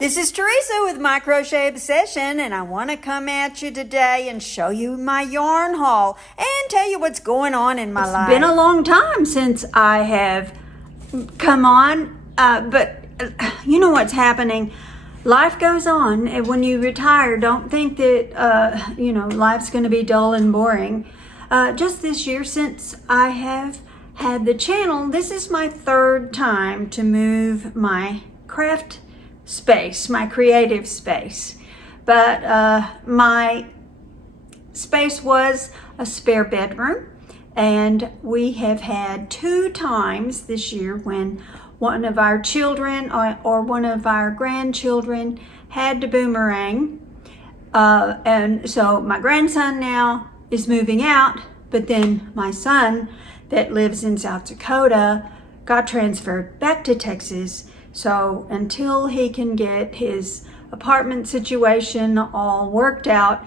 This is Teresa with My Crochet Obsession, and I want to come at you today and show you my yarn haul and tell you what's going on in my life. It's been a long time since I have come on, but you know what's happening. Life goes on, and when you retire, don't think that, life's going to be dull and boring. Just this year, since I have had the channel, this is my third time to move my craft space, my creative space. But my space was a spare bedroom, and we have had 2 times this year when one of our children or one of our grandchildren had to boomerang. And so my grandson now is moving out, but then my son that lives in South Dakota got transferred back to Texas. So until he can get his apartment situation all worked out,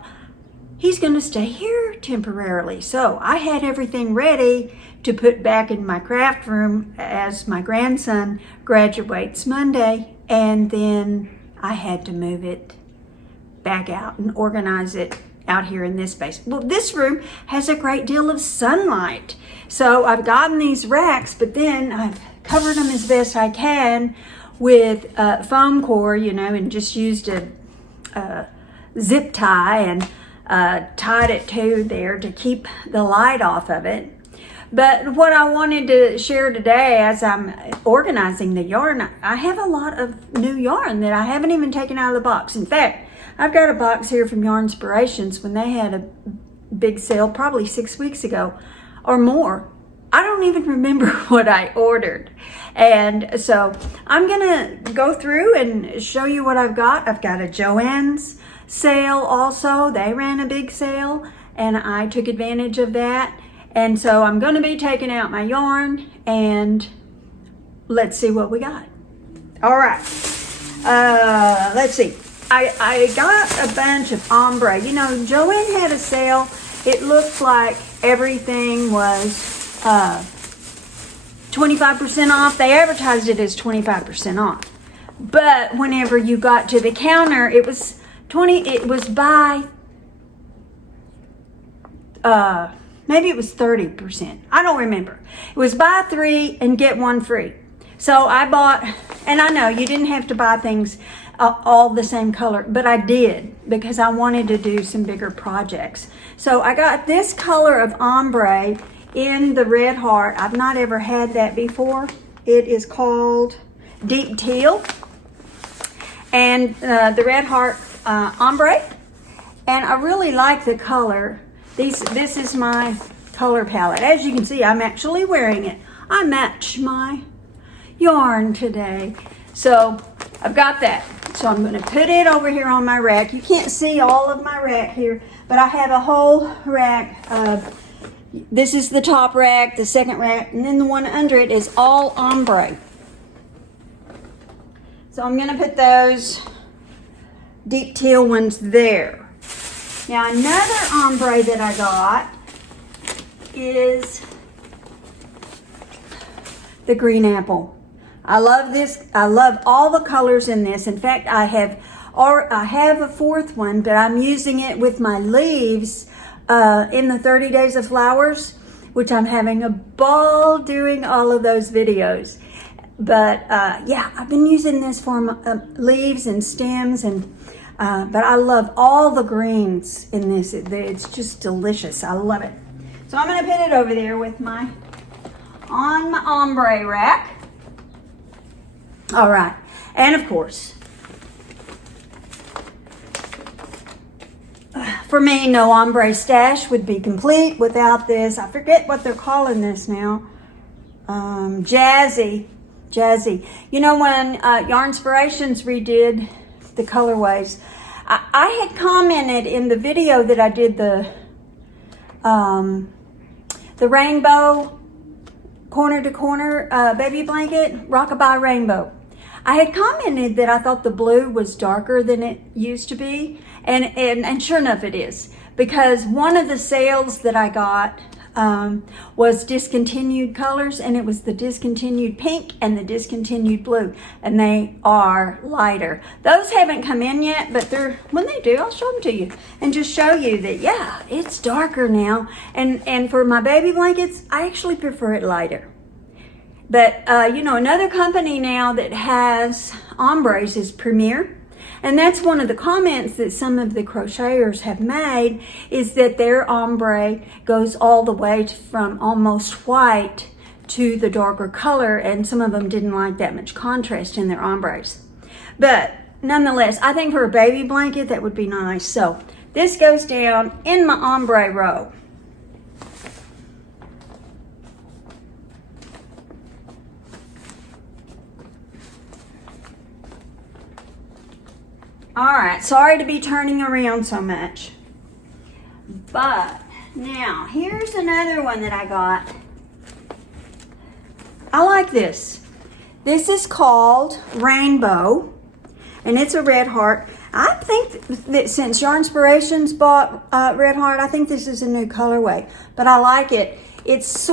he's going to stay here temporarily. So I had everything ready to put back in my craft room as my grandson graduates Monday, and then I had to move it back out and organize it out here in this space. Well, this room has a great deal of sunlight. So I've gotten these racks, but then I've covered them as best I can with foam core, and just used a zip tie and tied it to there to keep the light off of it. But what I wanted to share today as I'm organizing the yarn, I have a lot of new yarn that I haven't even taken out of the box. In fact, I've got a box here from Yarnspirations when they had a big sale probably 6 weeks ago or more. I don't even remember what I ordered. And so I'm gonna go through and show you what I've got. I've got a Joann's sale also. They ran a big sale and I took advantage of that. And so I'm gonna be taking out my yarn and let's see what we got. All right, let's see. I got a bunch of ombre. Joann had a sale. It looked like everything was 25% off. They advertised it as 25% off, but whenever you got to the counter, it was by maybe it was 30%. I don't remember. It was buy 3 and get 1 free. So I bought, and I know you didn't have to buy things all the same color, but I did because I wanted to do some bigger projects. So I got this color of ombre in the red heart. I've not ever had that before. It is called Deep Teal, and the red heart ombre, and I really like the color. This is my color palette. As you can see, I'm actually wearing it. I match my yarn today. So I've got that. So I'm going to put it over here on my rack. You can't see all of my rack here, but I have a whole rack of, this is the top rack, the second rack, and then the one under it is all ombre. So I'm going to put those deep teal ones there. Now another ombre that I got is the green apple. I love this. I love all the colors in this. In fact, I have a fourth one, but I'm using it with my leaves in the 30 Days of Flowers, which I'm having a ball doing all of those videos. But yeah, I've been using this for leaves and stems, and but I love all the greens in this. It's just delicious. I love it. So I'm going to put it over there with my ombre rack. All right, and of course, for me, no ombre stash would be complete without this. I forget what they're calling this now. Jazzy. When Yarnspirations redid the colorways, I had commented in the video that I did the rainbow corner to corner baby blanket, Rockabye Rainbow. I had commented that I thought the blue was darker than it used to be, and sure enough it is, because one of the sales that I got was discontinued colors, and it was the discontinued pink and the discontinued blue, and they are lighter. Those haven't come in yet, but when they do, I'll show them to you and just show you that, yeah, it's darker now. And for my baby blankets, I actually prefer it lighter. But, another company now that has ombres is Premier. And that's one of the comments that some of the crocheters have made, is that their ombre goes all the way from almost white to the darker color, and some of them didn't like that much contrast in their ombres. But nonetheless, I think for a baby blanket, that would be nice. So this goes down in my ombre row. All right, sorry to be turning around so much. But now, here's another one that I got. I like this. This is called Rainbow, and it's a red heart. I think that since Yarnspirations bought Red Heart, I think this is a new colorway, but I like it. It's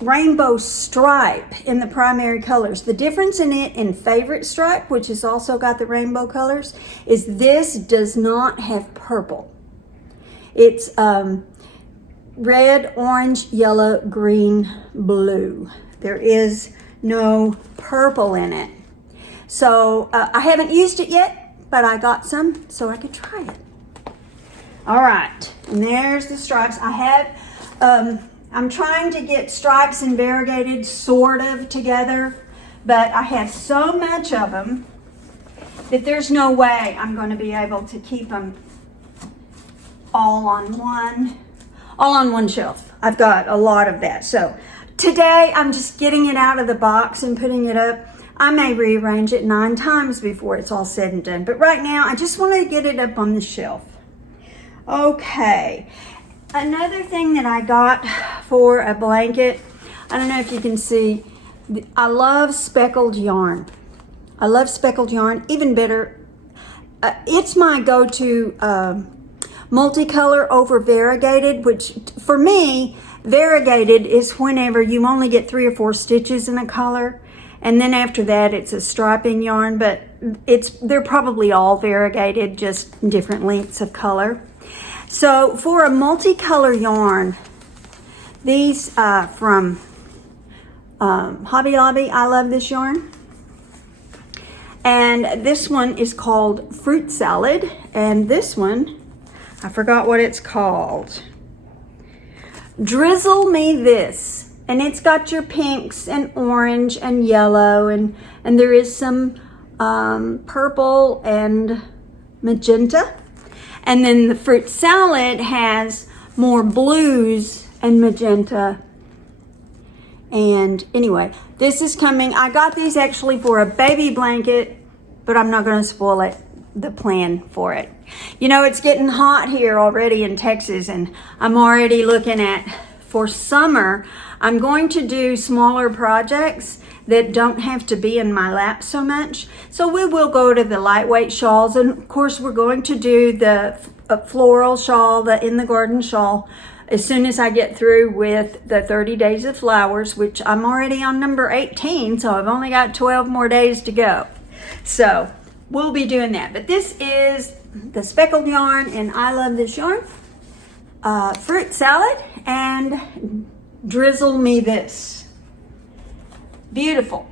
rainbow stripe in the primary colors. The difference in it and favorite stripe, which has also got the rainbow colors, is this does not have purple. It's red, orange, yellow, green, blue. There is no purple in it. So I haven't used it yet, but I got some so I could try it. All right, and there's the stripes. I have, I'm trying to get stripes and variegated sort of together, but I have so much of them that there's no way I'm going to be able to keep them all on one shelf. I've got a lot of that. So today I'm just getting it out of the box and putting it up. I may rearrange it 9 times before it's all said and done, but right now I just want to get it up on the shelf. Okay. Another thing that I got for a blanket, I don't know if you can see, I love speckled yarn. I love speckled yarn, even better. It's my go-to multicolor over variegated, which for me, variegated is whenever you only get 3 or 4 stitches in a color, and then after that it's a striping yarn, but they're probably all variegated, just different lengths of color. So for a multicolor yarn, these from Hobby Lobby, I love this yarn. And this one is called Fruit Salad. And this one, I forgot what it's called. Drizzle Me This. And it's got your pinks and orange and yellow. And there is some purple and magenta. And then the Fruit Salad has more blues and magenta. And anyway, this is coming. I got these actually for a baby blanket, but I'm not going to spoil the plan for it. You know, it's getting hot here already in Texas, and I'm already looking at, for summer, I'm going to do smaller projects that don't have to be in my lap so much. So we will go to the lightweight shawls, and of course we're going to do the floral shawl, the in the garden shawl, as soon as I get through with the 30 Days of Flowers, which I'm already on number 18, so I've only got 12 more days to go. So we'll be doing that. But this is the speckled yarn, and I love this yarn. Fruit Salad and Drizzle Me This. Beautiful.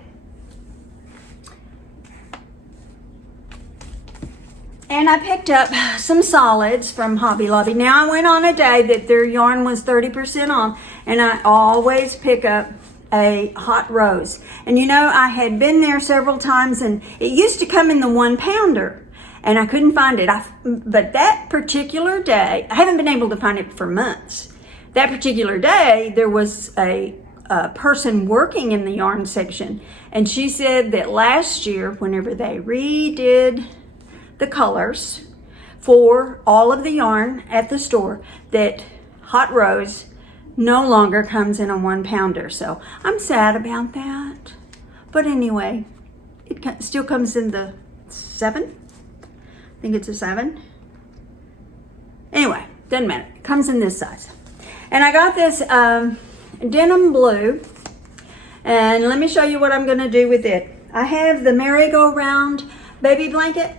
And I picked up some solids from Hobby Lobby. Now I went on a day that their yarn was 30% off, and I always pick up a hot rose. And you know, I had been there several times, and it used to come in the 1-pounder, and I couldn't find it. But that particular day, I haven't been able to find it for months. That particular day, there was a person working in the yarn section, and she said that last year, whenever they redid the colors for all of the yarn at the store, that hot rose no longer comes in a 1-pounder. So I'm sad about that, but anyway, it still comes in the 7. I think it's a 7. Anyway, doesn't matter, it comes in this size. And I got this denim blue. And let me show you what I'm going to do with it. I have the merry-go-round baby blanket.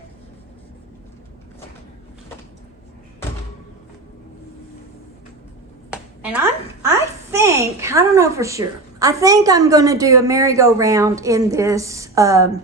And I think, I don't know for sure, I think I'm going to do a merry-go-round in this all-in-one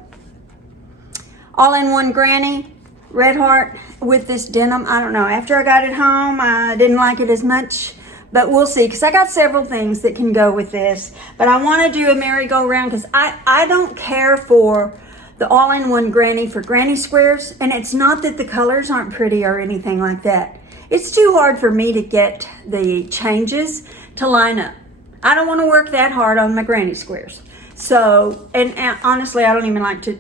granny Red Heart with this denim. I don't know. After I got it home, I didn't like it as much, but we'll see, because I got several things that can go with this. But I want to do a merry-go-round because I don't care for the all-in-one granny for granny squares. And it's not that the colors aren't pretty or anything like that. It's too hard for me to get the changes to line up. I don't want to work that hard on my granny squares. So, and honestly, I don't even like to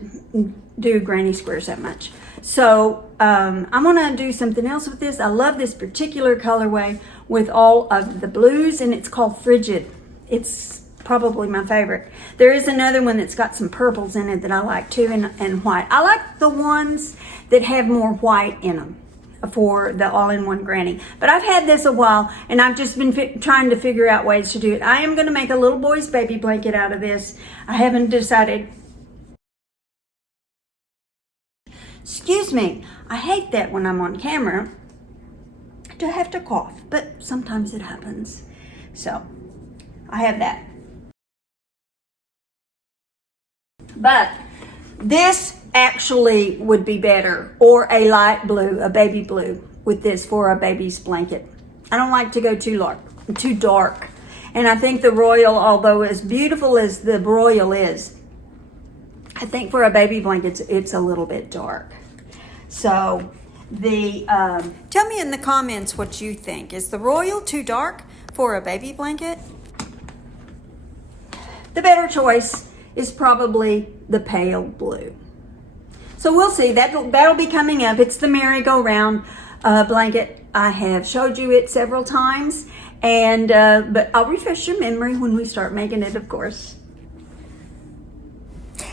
do granny squares that much. So, I'm going to do something else with this. I love this particular colorway with all of the blues, and it's called Frigid. It's probably my favorite. There is another one that's got some purples in it that I like too, and white. I like the ones that have more white in them for the all-in-one granny. But I've had this a while, and I've just been trying to figure out ways to do it. I am going to make a little boy's baby blanket out of this. I haven't decided. Excuse me. I hate that when I'm on camera to have to cough, but sometimes it happens. So I have that. But this actually would be better, or a light blue, a baby blue with this for a baby's blanket. I don't like to go too dark. And I think the royal, although as beautiful as the royal is, I think for a baby blanket it's a little bit dark. So the tell me in the comments what you think. Is the royal too dark for a baby blanket? The better choice is probably the pale blue. So we'll see. That'll be coming up. It's the merry-go-round blanket. I have showed you it several times, and but I'll refresh your memory when we start making it, of course.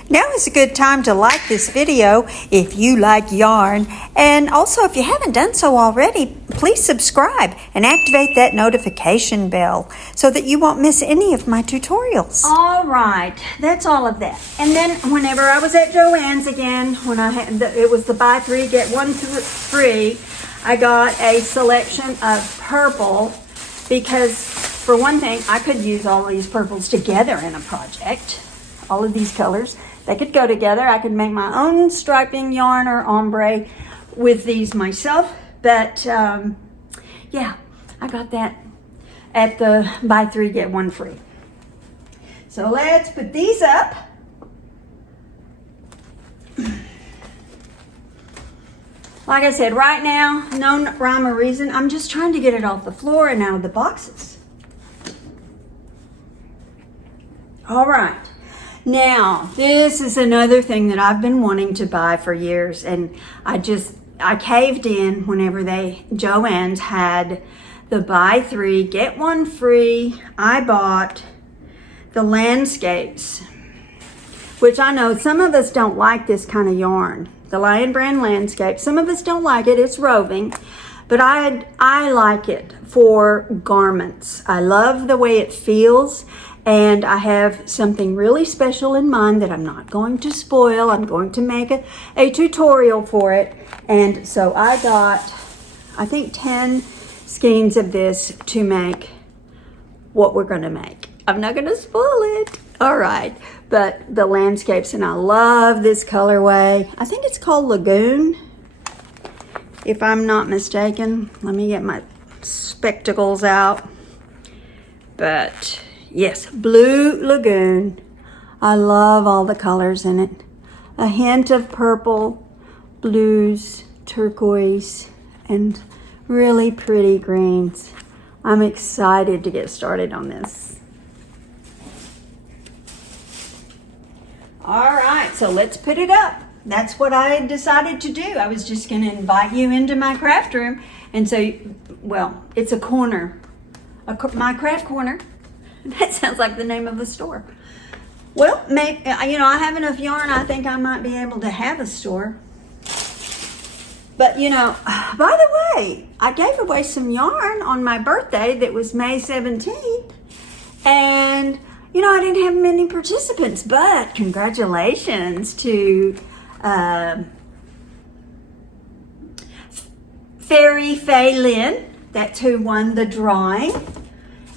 Now is a good time to like this video if you like yarn. And also, if you haven't done so already, please subscribe and activate that notification bell so that you won't miss any of my tutorials. All right, that's all of that. And then whenever I was at Joann's again, when I had it was the buy three, get one free, I got a selection of purple because, for one thing, I could use all these purples together in a project. All of these colors. They could go together. I could make my own striping yarn or ombre with these myself. But, yeah, I got that at the buy three, get one free. So let's put these up. Like I said, right now, no rhyme or reason. I'm just trying to get it off the floor and out of the boxes. All right. Now, this is another thing that I've been wanting to buy for years, and I caved in whenever Joann's had the buy three, get one free. I bought the landscapes, which I know some of us don't like this kind of yarn. The Lion Brand landscape. Some of us don't like it. It's roving, but I like it for garments. I love the way it feels. And I have something really special in mind that I'm not going to spoil. I'm going to make a tutorial for it. And so I got, I think, 10 skeins of this to make what we're going to make. I'm not going to spoil it. All right. But the landscapes, and I love this colorway. I think it's called Lagoon, if I'm not mistaken. Let me get my spectacles out. But yes, Blue Lagoon. I love all the colors in it. A hint of purple, blues, turquoise, and really pretty greens. I'm excited to get started on this. All right, so let's put it up. That's what I decided to do. I was just going to invite you into my craft room. And so, well, it's a corner, my craft corner. That sounds like the name of a store. Well, maybe, I have enough yarn. I think I might be able to have a store. But you know, by the way, I gave away some yarn on my birthday that was May 17th. And you know, I didn't have many participants, but congratulations to Fairy Fay Lynn. That's who won the drawing.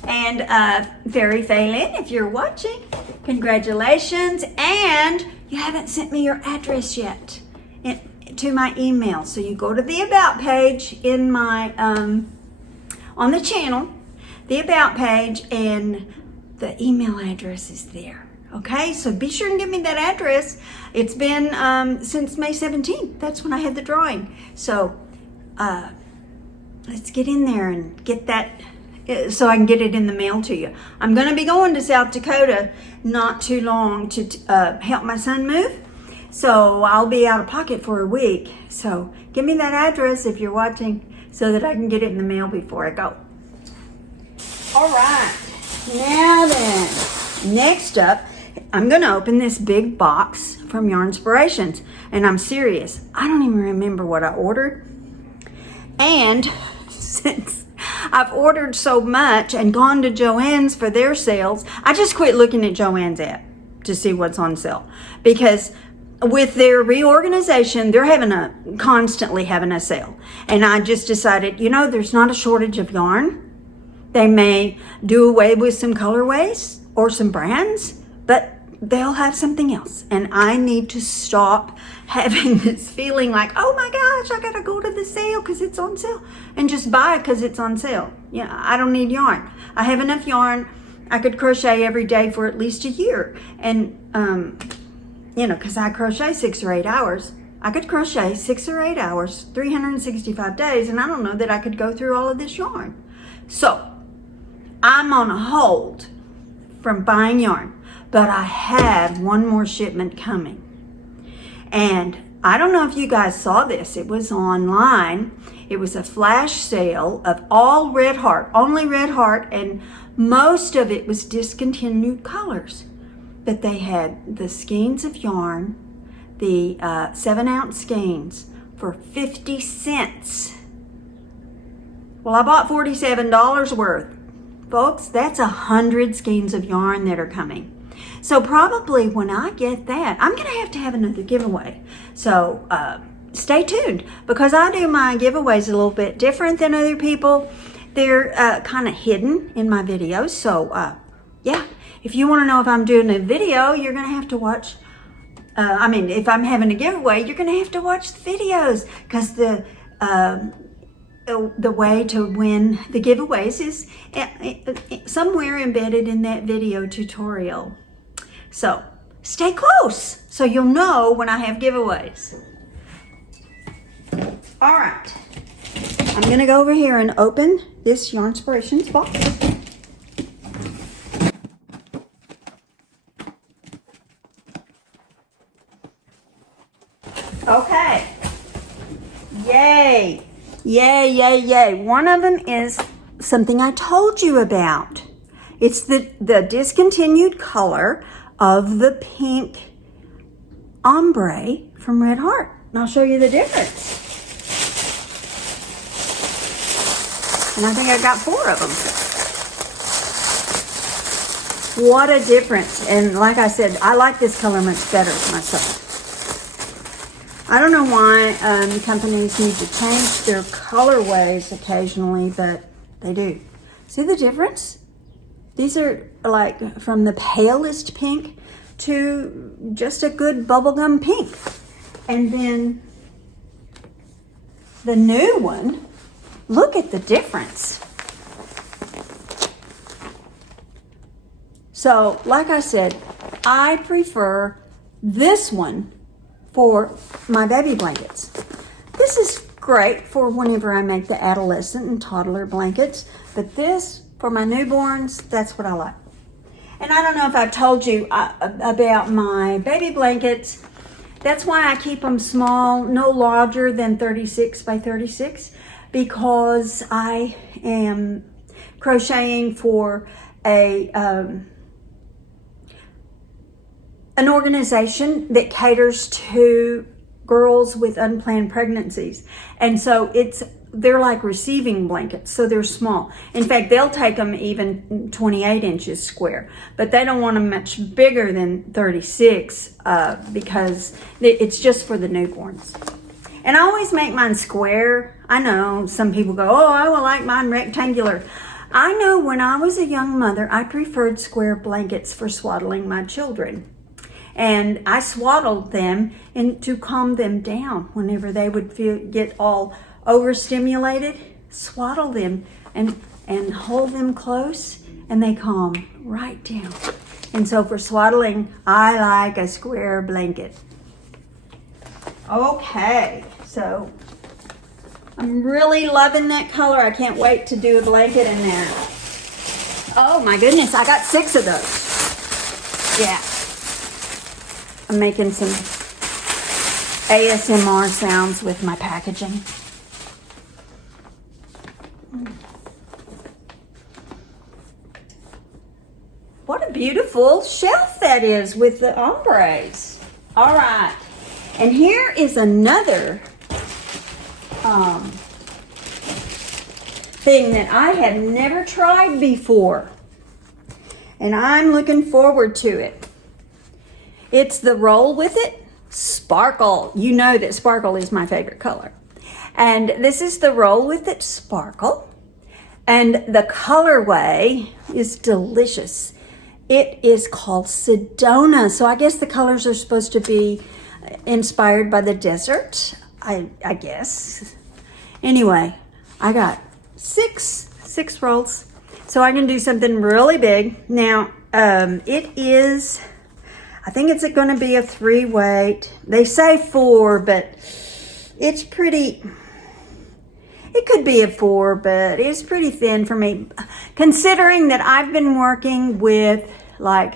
And Fairy Fay Lynn, if you're watching, congratulations. And you haven't sent me your address yet to my email. So you go to the About page in my, on the channel, the About page, and the email address is there. Okay, so be sure and give me that address. It's been since May 17th. That's when I had the drawing. So let's get in there and get that so I can get it in the mail to you. I'm going to be going to South Dakota not too long to help my son move. So I'll be out of pocket for a week. So give me that address if you're watching so that I can get it in the mail before I go. All right. Now then, next up, I'm going to open this big box from Yarnspirations. And I'm serious. I don't even remember what I ordered. And since I've ordered so much and gone to Joann's for their sales, I just quit looking at Joann's app to see what's on sale. Because with their reorganization, they're constantly having a sale. And I just decided, you know, there's not a shortage of yarn. They may do away with some colorways or some brands, but they'll have something else. And I need to stop having this feeling like, oh my gosh, I gotta go to the sale because it's on sale, and just buy it because it's on sale. Yeah, I don't need yarn. I have enough yarn. I could crochet every day for at least a year. And, you know, because I crochet 6 or 8 hours. I could crochet 6 or 8 hours, 365 days, and I don't know that I could go through all of this yarn. So, I'm on a hold from buying yarn, but I have one more shipment coming. And I don't know if you guys saw this. It was online. It was a flash sale of all Red Heart, only Red Heart, and most of it was discontinued colors. But they had the skeins of yarn, the 7-ounce skeins for 50 cents. Well, I bought $47 worth. Folks, that's 100 skeins of yarn that are coming. So probably when I get that, I'm going to have another giveaway. So stay tuned, because I do my giveaways a little bit different than other people. They're kind of hidden in my videos. So yeah, if you want to know if I'm doing a video, you're going to have to watch. If I'm having a giveaway, you're going to have to watch the videos, because the way to win the giveaways is somewhere embedded in that video tutorial. So stay close so you'll know when I have giveaways. All right, I'm going to go over here and open this Yarnspirations box. Okay. Yay. Yay, yay, yay. One of them is something I told you about. It's the discontinued color of the pink ombre from Red Heart. And I'll show you the difference. And I think I got 4 of them. What a difference. And like I said, I like this color much better myself. I don't know why companies need to change their colorways occasionally, but they do. See the difference? These are like from the palest pink to just a good bubblegum pink. And then the new one, look at the difference. So, like I said, I prefer this one for my baby blankets. This is great for whenever I make the adolescent and toddler blankets, but this, for my newborns, that's what I like. And I don't know if I've told you about my baby blankets. That's why I keep them small, no larger than 36 by 36, because I am crocheting for an organization that caters to girls with unplanned pregnancies. And so they're like receiving blankets, so they're small. In fact, they'll take them even 28 inches square, but they don't want them much bigger than 36 because it's just for the newborns. And I always make mine square. I know some people go, oh, I will like mine rectangular. I know when I was a young mother, I preferred square blankets for swaddling my children. And I swaddled them to calm them down whenever they would get all overstimulated. Swaddle them and hold them close, and they calm right down. And so for swaddling, I like a square blanket. Okay, so I'm really loving that color. I can't wait to do a blanket in there. Oh my goodness, I got 6 of those. Yeah. I'm making some ASMR sounds with my packaging. What a beautiful shelf that is with the ombres. All right. And here is another thing that I had never tried before. And I'm looking forward to it. It's the Roll With It Sparkle. You know that sparkle is my favorite color. And this is the Roll With It Sparkle. And the colorway is delicious. It is called Sedona. So I guess the colors are supposed to be inspired by the desert, I guess. Anyway, I got six rolls. So I can do something really big. Now, it is, I think it's going to be a 3 weight. They say 4, but it's pretty, it could be a 4, but it's pretty thin for me. Considering that I've been working with like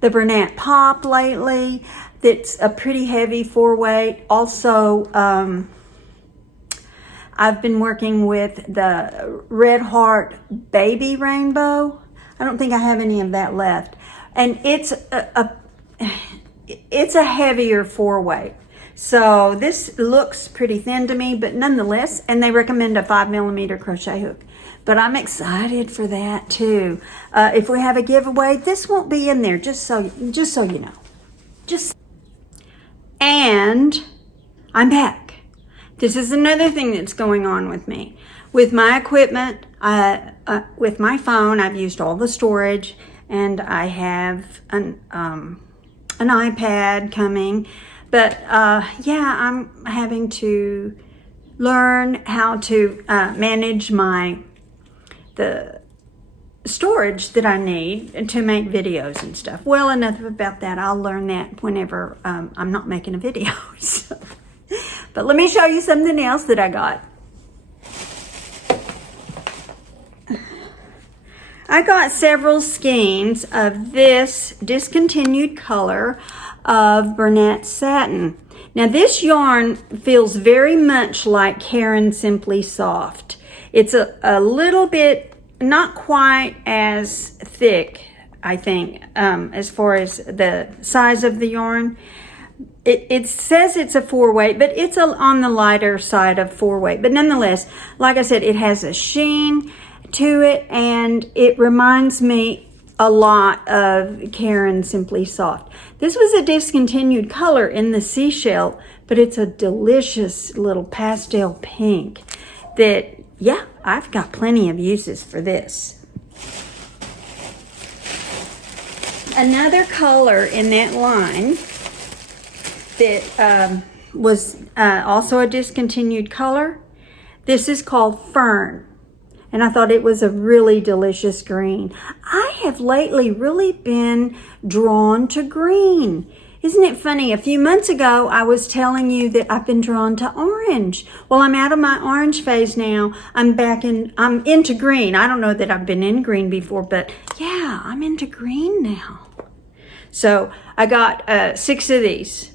the Bernat Pop lately, that's a pretty heavy 4 weight. Also, I've been working with the Red Heart Baby Rainbow. I don't think I have any of that left. And it's a heavier 4 weight. So this looks pretty thin to me, but nonetheless, and they recommend a 5mm crochet hook. But I'm excited for that too. If we have a giveaway, this won't be in there, just so you know. And I'm back. This is another thing that's going on with me. With my equipment, with my phone, I've used all the storage, and I have an iPad coming. But yeah, I'm having to learn how to manage the storage that I need to make videos and stuff. Well, enough about that. I'll learn that whenever I'm not making a video. So. But let me show you something else that I got. I got several skeins of this discontinued color of Bernat Satin. Now this yarn feels very much like Caron Simply Soft. It's a little bit, not quite as thick, I think, as far as the size of the yarn. It says it's a 4 weight, but it's on the lighter side of 4 weight. But nonetheless, like I said, it has a sheen to it, and it reminds me a lot of Caron Simply Soft. This was a discontinued color in the seashell, but it's a delicious little pastel pink that, yeah, I've got plenty of uses for this. Another color in that line that was also a discontinued color, this is called Fern. And I thought it was a really delicious green. I have lately really been drawn to green. Isn't it funny? A few months ago, I was telling you that I've been drawn to orange. Well, I'm out of my orange phase now. I'm into green. I don't know that I've been in green before, but yeah, I'm into green now. So I got 6 of these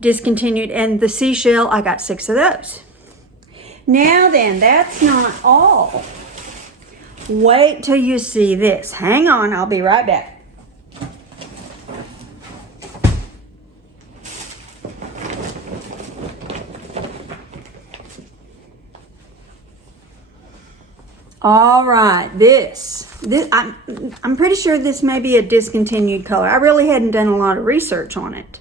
discontinued, and the seashell, I got 6 of those. Now then, that's not all. Wait till you see this. Hang on, I'll be right back. All right, this I'm pretty sure this may be a discontinued color. I really hadn't done a lot of research on it.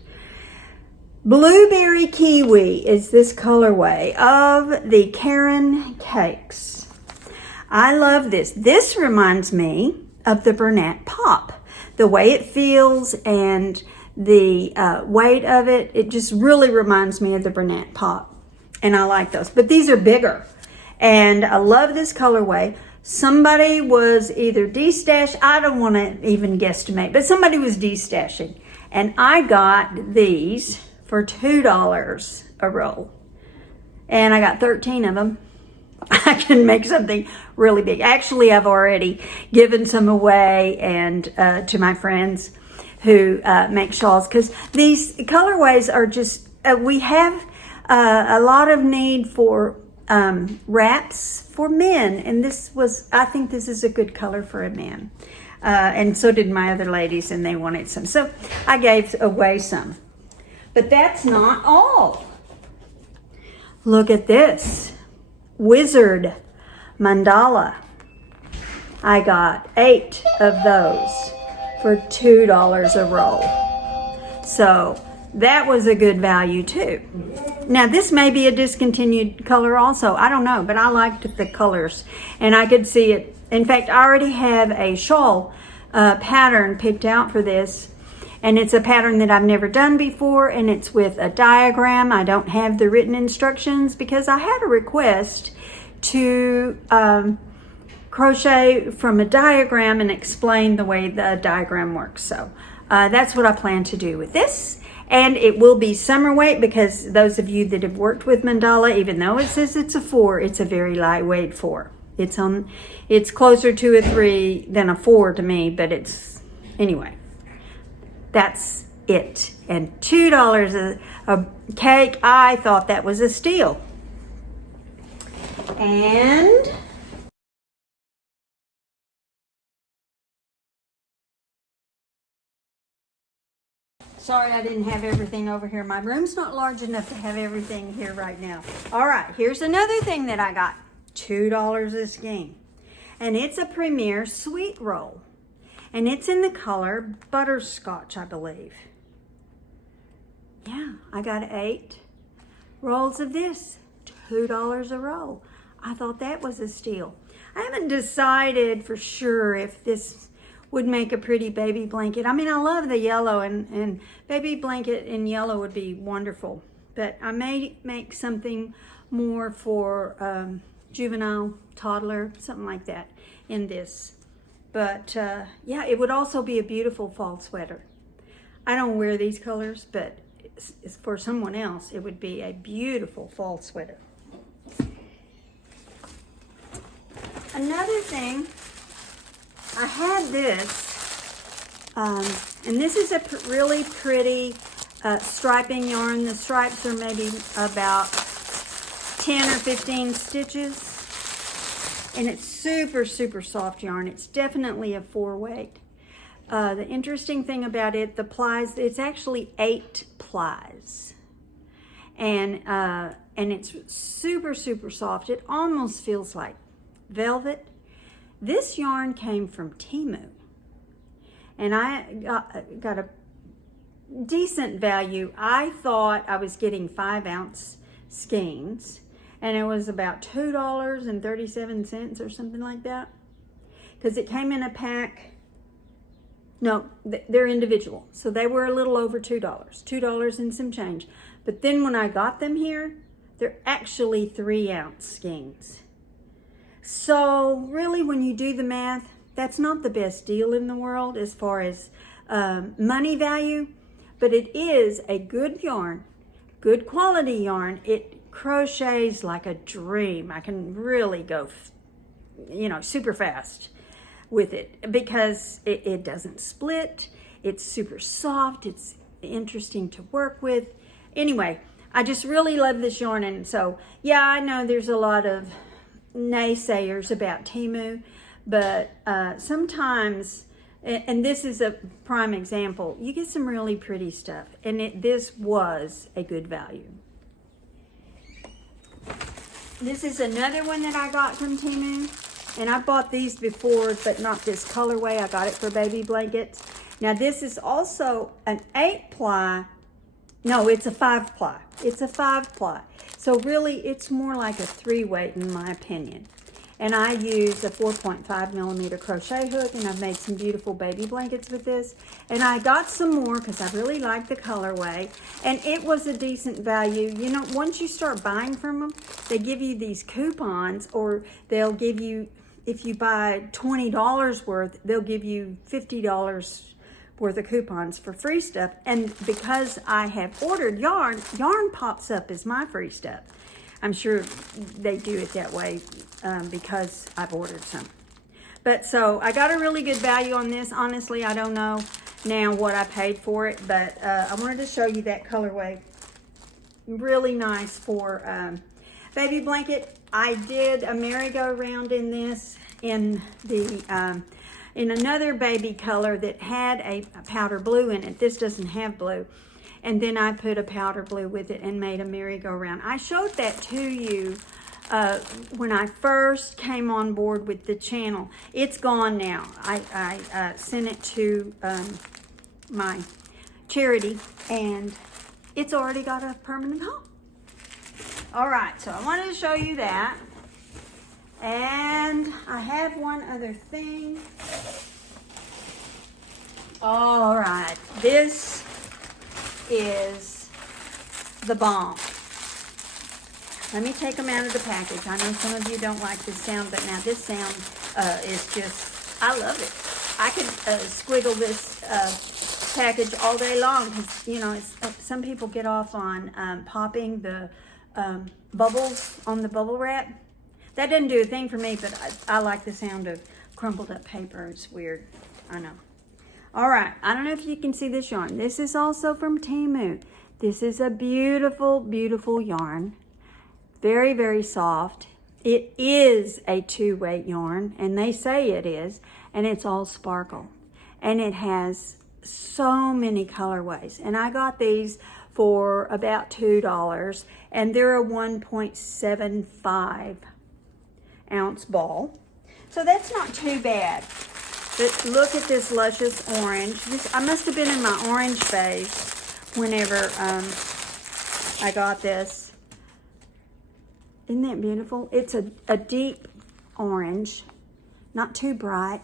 Blueberry Kiwi is this colorway of the Caron Cakes. I love this. This reminds me of the Bernat Pop. The way it feels and the weight of it, it just really reminds me of the Bernat Pop. And I like those. But these are bigger. And I love this colorway. Somebody was either de-stashed, I don't want to even guesstimate, but somebody was de-stashing. And I got these for $2 a roll. And I got 13 of them. I can make something really big. Actually, I've already given some away and to my friends who make shawls, because these colorways are just, we have a lot of need for wraps for men, and I think this is a good color for a man. And so did my other ladies, and they wanted some. So I gave away some. But that's not all. Look at this. Wizard mandala. I got 8 of those for $2 a roll. So that was a good value too. Now this may be a discontinued color also. I don't know, but I liked the colors and I could see it. In fact, I already have a shawl pattern picked out for this. And it's a pattern that I've never done before, and it's with a diagram. I don't have the written instructions because I had a request to crochet from a diagram and explain the way the diagram works. So that's what I plan to do with this. And it will be summer weight, because those of you that have worked with mandala, even though it says it's a 4, it's a very lightweight 4. It's closer to a 3 than a 4 to me, but anyway. That's it. And $2 a cake, I thought that was a steal. And sorry I didn't have everything over here. My room's not large enough to have everything here right now. All right, here's another thing that I got. $2 a skein. And it's a Premier Sweet Roll. And it's in the color Butterscotch, I believe. Yeah, I got 8 rolls of this. $2 a roll. I thought that was a steal. I haven't decided for sure if this would make a pretty baby blanket. I mean, I love the yellow, and baby blanket in yellow would be wonderful. But I may make something more for juvenile, toddler, something like that in this. But yeah, it would also be a beautiful fall sweater. I don't wear these colors, but for someone else, it would be a beautiful fall sweater. Another thing, I had this, and this is a really pretty striping yarn. The stripes are maybe about 10 or 15 stitches. And it's super, super soft yarn. It's definitely a 4 weight. The interesting thing about it, the plies, it's actually 8 plies. And it's super, super soft. It almost feels like velvet. This yarn came from Temu. And I got a decent value. I thought I was getting 5-ounce skeins. And it was about $2.37 or something like that. Because it came in a pack. No, they're individual. So they were a little over $2. $2 and some change. But then when I got them here, they're actually 3-ounce skeins. So really, when you do the math, that's not the best deal in the world as far as money value. But it is a good yarn, good quality yarn. It crochets like a dream. I can really go, super fast with it because it doesn't split. It's super soft. It's interesting to work with. Anyway, I just really love this yarn. And so, yeah, I know there's a lot of naysayers about Temu, but sometimes, and this is a prime example, you get some really pretty stuff. And this was a good value. This is another one that I got from Temu. And I bought these before, but not this colorway. I got it for baby blankets. Now this is also an 8-ply. No, it's a 5-ply. It's a 5-ply. So really, it's more like a 3-weight in my opinion. And I use a 4.5 millimeter crochet hook, and I've made some beautiful baby blankets with this. And I got some more because I really like the colorway, and it was a decent value. You know, once you start buying from them, they give you these coupons, or they'll give you, if you buy $20 worth, they'll give you $50 worth of coupons for free stuff. And because I have ordered yarn, yarn pops up as my free stuff. I'm sure they do it that way because I've ordered some. But so I got a really good value on this. Honestly, I don't know now what I paid for it, but I wanted to show you that colorway. Really nice for baby blanket. I did a merry-go-round in this in the in another baby color that had a powder blue in it. This doesn't have blue. And then I put a powder blue with it and made a merry-go-round. I showed that to you when I first came on board with the channel. It's gone now. I sent it to my charity, and it's already got a permanent home. All right, so I wanted to show you that. And I have one other thing. All right, this is the bomb. Let me take them out of the package. I know some of you don't like this sound, but now this sound is just, I love it. I could squiggle this package all day long because, you know, it's, some people get off on popping the bubbles on the bubble wrap. That doesn't do a thing for me, but I like the sound of crumpled up paper. It's weird. I know. All right. I don't know if you can see this yarn. This is also from Temu. This is a beautiful, beautiful yarn. Very, very soft. It is a 2-weight yarn, and they say it is, and it's all sparkle. And it has so many colorways. And I got these for about $2, and they're a 1.75 ounce ball. So that's not too bad. But look at this luscious orange. I must have been in my orange phase whenever I got this. Isn't that beautiful? It's a deep orange, not too bright.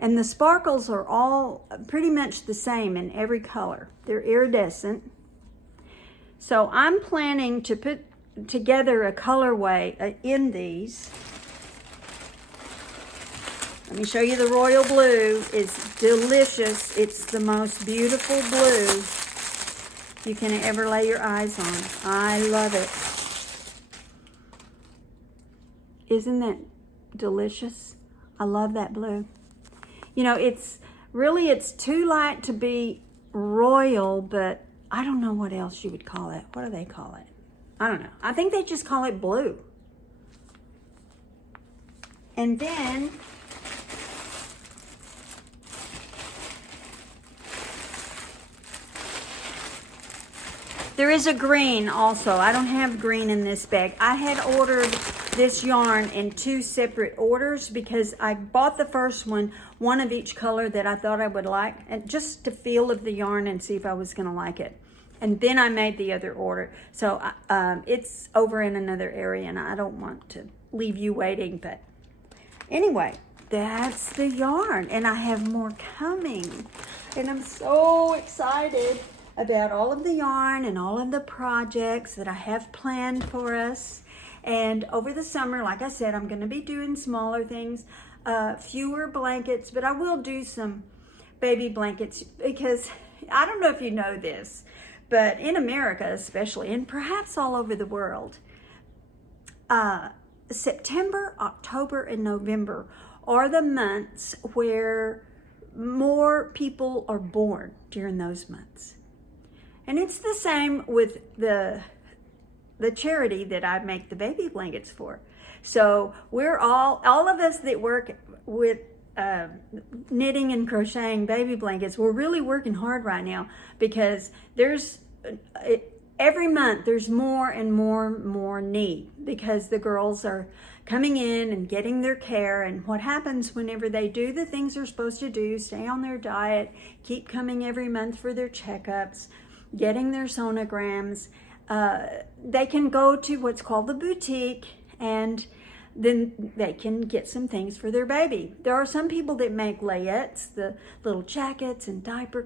And the sparkles are all pretty much the same in every color. They're iridescent. So I'm planning to put together a colorway in these. Let me show you the royal blue. It's delicious. It's the most beautiful blue you can ever lay your eyes on. I love it. Isn't that delicious? I love that blue. You know, it's too light to be royal, but I don't know what else you would call it. What do they call it? I don't know. I think they just call it blue. And then there is a green also. I don't have green in this bag. I had ordered this yarn in 2 separate orders because I bought the first one of each color that I thought I would like, and just to feel of the yarn and see if I was going to like it. And then I made the other order. So it's over in another area, and I don't want to leave you waiting. But anyway, that's the yarn, and I have more coming. And I'm so excited about all of the yarn and all of the projects that I have planned for us. And over the summer, like I said, I'm going to be doing smaller things, fewer blankets, but I will do some baby blankets because I don't know if you know this, but in America especially, and perhaps all over the world, September, October, and November are the months where more people are born during those months. And it's the same with the charity that I make the baby blankets for. So we're all of us that work with knitting and crocheting baby blankets, we're really working hard right now because there's every month there's more and more need because the girls are coming in and getting their care. And what happens whenever they do the things they're supposed to do, stay on their diet, keep coming every month for their checkups, getting their sonograms, they can go to what's called the boutique, and then they can get some things for their baby. There are some people that make layettes, the little jackets and diaper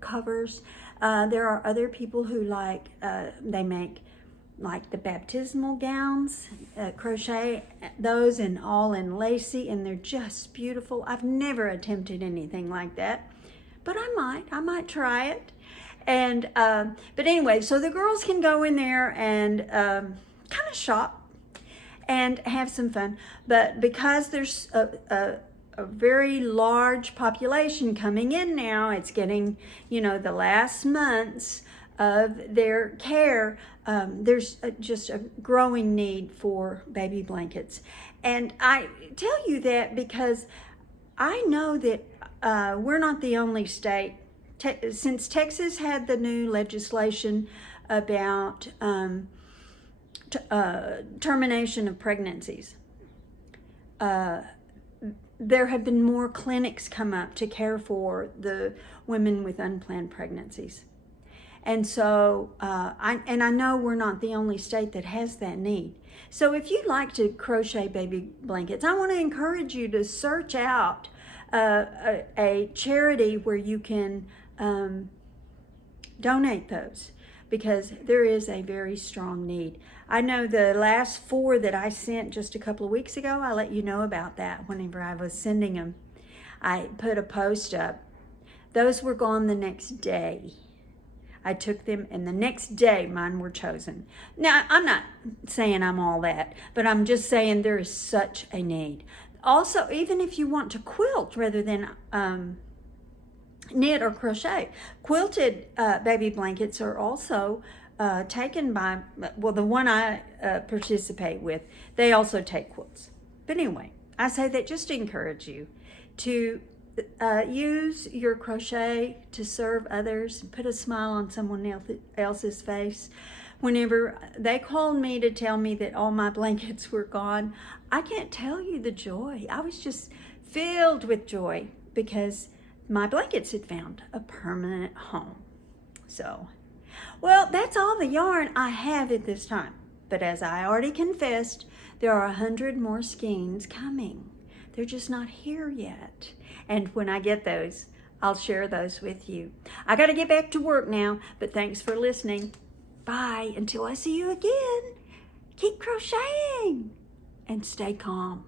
covers. There are other people who they make like the baptismal gowns, crochet those, and all in lacy, and they're just beautiful. I've never attempted anything like that, but I might try it. And but anyway, so the girls can go in there and kind of shop and have some fun. But because there's a very large population coming in now, it's getting, the last months of their care, there's just a growing need for baby blankets. And I tell you that because I know that we're not the only state. Since Texas had the new legislation about termination of pregnancies, there have been more clinics come up to care for the women with unplanned pregnancies. And so, I know we're not the only state that has that need. So if you'd like to crochet baby blankets, I want to encourage you to search out a charity where you can donate those, because there is a very strong need. I know the last 4 that I sent just a couple of weeks ago, I let you know about that whenever I was sending them. I put a post up. Those were gone the next day. I took them, and the next day mine were chosen. Now, I'm not saying I'm all that, but I'm just saying there is such a need. Also, even if you want to quilt rather than knit or crochet, quilted baby blankets are also taken by, the one I participate with, they also take quilts. But anyway, I say that just to encourage you to use your crochet to serve others and put a smile on someone else's face. Whenever they called me to tell me that all my blankets were gone, I can't tell you the joy. I was just filled with joy because my blankets had found a permanent home. So, well, that's all the yarn I have at this time. But as I already confessed, there are 100 more skeins coming. They're just not here yet. And when I get those, I'll share those with you. I got to get back to work now, but thanks for listening. Bye. Until I see you again, keep crocheting and stay calm.